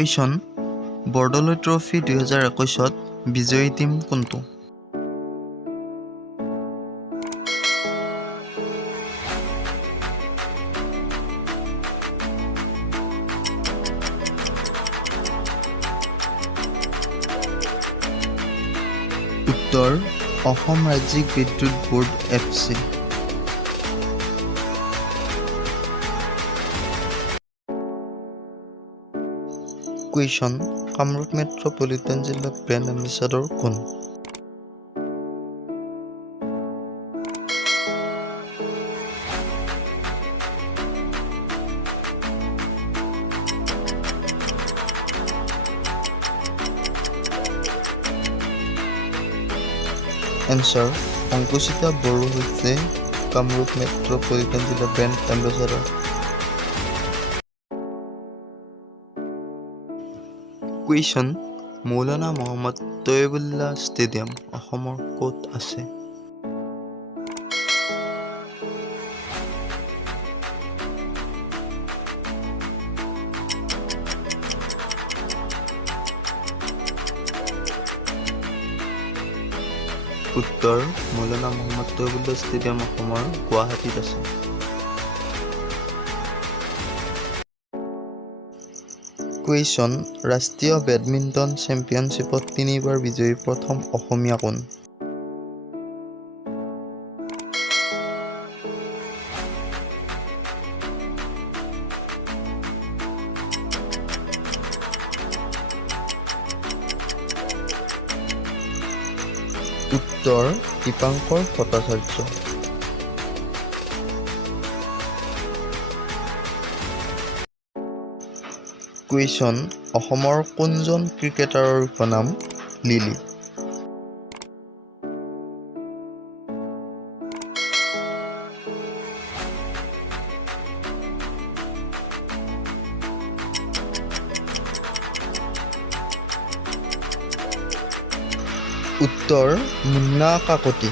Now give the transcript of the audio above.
Question Bordoloi trophy 2021 বিজয়ী team কোনটো? উত্তৰ অসম ৰাজ্যিক বিদ্যুৎ board APSC। Question Kamrup metropolitan জিলাৰ ব্ৰেণ্ড এম্বেচাডৰ কোন? এনচাৰ অংকুচিতা বড়ো হৈছে কামৰূপ মেট্ৰ'পলিটান জিলাৰ brand ambassador. Question Maulana Mohammad Tayyabullah stadium অসমৰ ক'ত আছে? উত্তৰ মৌলানা মহম্মদ তৈয়বুল্লাহ ষ্টেডিয়াম অসমৰ গুৱাহাটীত আছে। কুৱেশ্যন ৰাষ্ট্ৰীয় বেডমিণ্টন চেম্পিয়নশ্বিপত 3বাৰ বিজয়ী প্ৰথম অসমীয়া কোন? উত্তৰ দীপাংকৰ ভট্টাচাৰ্য। কুৱেশ্যন অসমৰ কোনজন ক্ৰিকেটাৰৰ উপনাম লিলি? উত্তৰ মুন্না কাকতি।